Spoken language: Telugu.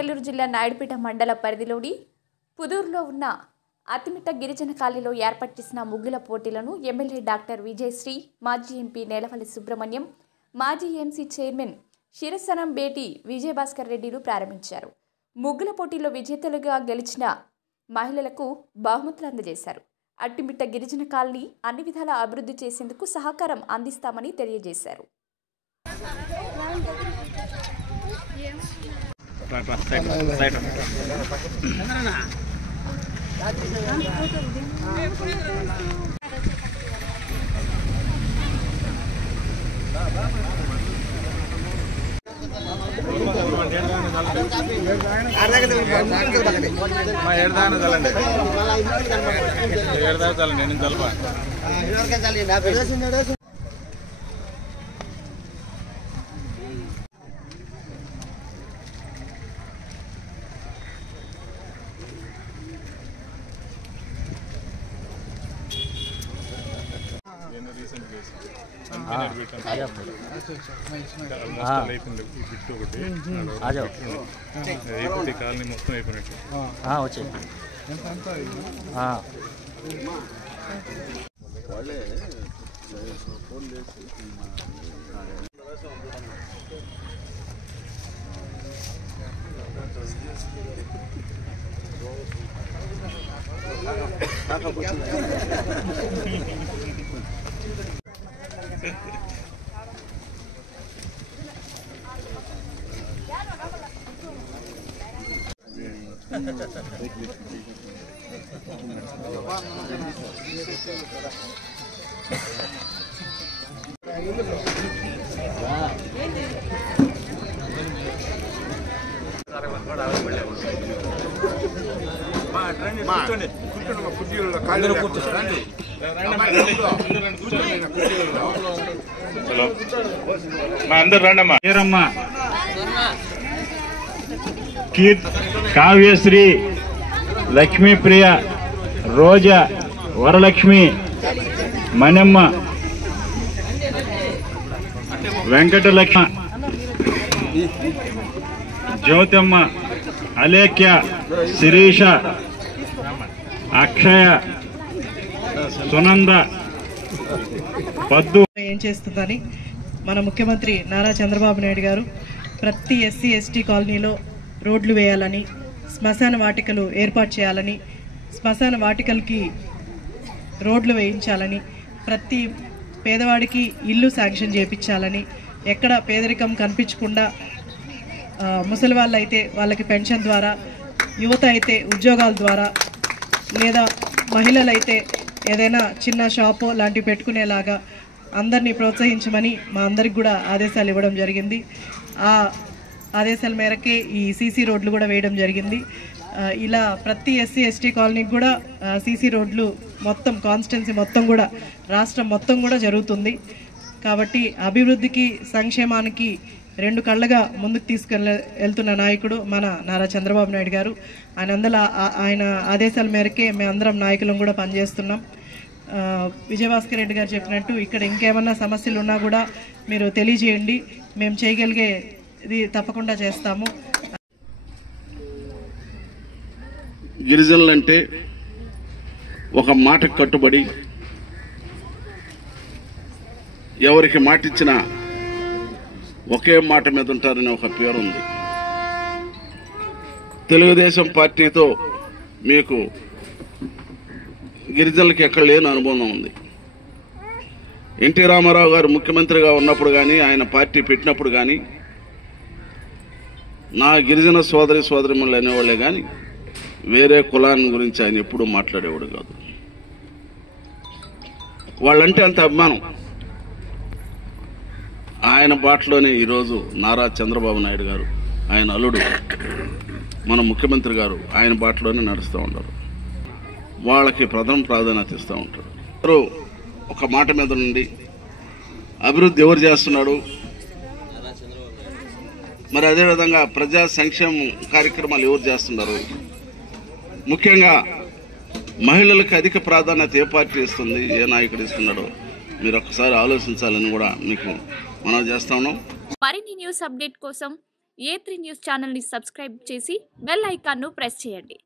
నెల్లూరు జిల్లా నాయుడుపేట మండల పరిధిలోని పుదూరులో ఉన్న అతిమిట్ట గిరిజన కాలనీలో ఏర్పాటు చేసిన ముగ్గుల పోటీలను ఎమ్మెల్యే డాక్టర్ విజయశ్రీ, మాజీ ఎంపీ నేలవల్లి సుబ్రహ్మణ్యం, మాజీ ఎంసీ చైర్మన్ శిరసనం బేటి విజయభాస్కర్ రెడ్డిలు ప్రారంభించారు. ముగ్గుల పోటీలో విజేతలుగా గెలిచిన మహిళలకు బహుమతులు అందజేశారు. అట్టిమిట్ట గిరిజన కాలనీ అన్ని విధాల అభివృద్ధి చేసేందుకు సహకారం అందిస్తామని తెలియజేశారు. కాలనీ మొత్తం అయిపోయినట్టు కావ్యశ్రీ, లక్ష్మీప్రియ, రోజా, వరలక్ష్మి, మనమ్మ, వెంకటలక్ష్మి, జ్యోతమ్మ, అలేఖ్య, శిరీష, అక్షయ, సునంద, పద్దు. ఏం చేస్తుందని మన ముఖ్యమంత్రి నారా చంద్రబాబు నాయుడు గారు ప్రతి ఎస్సీ ఎస్టీ కాలనీలో రోడ్లు వేయాలని, శ్మశాన వాటికలు ఏర్పాటు చేయాలని, శ్మశాన వాటికలకి రోడ్లు వేయించాలని, ప్రతి పేదవాడికి ఇల్లు శాంక్షన్ చేయించాలని, ఎక్కడ పేదరికం కనిపించకుండా ముసలి వాళ్ళు అయితే వాళ్ళకి పెన్షన్ ద్వారా, యువత అయితే ఉద్యోగాల ద్వారా, లేదా మహిళలైతే ఏదైనా చిన్న షాపు లాంటివి పెట్టుకునేలాగా అందరినీ ప్రోత్సహించమని మా అందరికి కూడా ఆదేశాలు ఇవ్వడం జరిగింది. ఆ ఆదేశాల మేరకే ఈ సీసీ రోడ్లు కూడా వేయడం జరిగింది. ఇలా ప్రతి ఎస్సీ ఎస్టీ కాలనీకి కూడా సీసీ రోడ్లు మొత్తం కాన్స్టిట్యున్సీ మొత్తం కూడా రాష్ట్రం మొత్తం కూడా జరుగుతుంది. కాబట్టి అభివృద్ధికి సంక్షేమానికి రెండు కళ్ళగా ముందుకు వెళ్తున్న నాయకుడు మన నారా చంద్రబాబు నాయుడు గారు. ఆయన ఆదేశాల మేరకే మేమందరం నాయకులం కూడా పనిచేస్తున్నాం. విజయభాస్కర్ రెడ్డి గారు చెప్పినట్టు ఇక్కడ ఇంకేమన్నా సమస్యలు ఉన్నా కూడా మీరు తెలియజేయండి, మేము చేయగలిగేది తప్పకుండా చేస్తాము. గిరిజనులంటే ఒక మాటకు కట్టుబడి ఎవరికి మాట ఇచ్చినా ఒకే మాట మీద ఉంటారనే ఒక పేరుంది. తెలుగుదేశం పార్టీతో మీకు గిరిజనులకి ఎక్కడ లేని అనుబంధం ఉంది. ఎన్టీ రామారావు గారు ముఖ్యమంత్రిగా ఉన్నప్పుడు కానీ, ఆయన పార్టీ పెట్టినప్పుడు కానీ, నా గిరిజన సోదరిమణులు అనేవాళ్ళే కానీ వేరే కులాన్ని గురించి ఆయన ఎప్పుడూ మాట్లాడేవాడు కాదు. వాళ్ళంటే అంత అభిమానం. ఆయన బాటలోనే ఈరోజు నారా చంద్రబాబు నాయుడు గారు, ఆయన అల్లుడు మన ముఖ్యమంత్రి గారు ఆయన బాటలోనే నడుస్తూ ఉంటారు. వాళ్ళకి ప్రథమ ప్రాధాన్యత ఇస్తూ ఉంటారు. ఒక మాట మీద నుండి అభివృద్ధి ఎవరు చేస్తున్నాడు, మరి అదేవిధంగా ప్రజా సంక్షేమ కార్యక్రమాలు ఎవరు చేస్తున్నారు, ముఖ్యంగా మహిళలకు అధిక ప్రాధాన్యత ఏ పార్టీ ఇస్తుంది, ఏ నాయకుడు ఇస్తున్నాడో మీరు ఒక్కసారి ఆలోచించాలని కూడా మీకు మనం చేస్తా ఉన్నాం. మరిన్ని న్యూస్ అప్డేట్ కోసం A3 న్యూస్ ఛానల్ని సబ్స్క్రైబ్ చేసి బెల్ ఐకాన్ను ప్రెస్ చేయండి.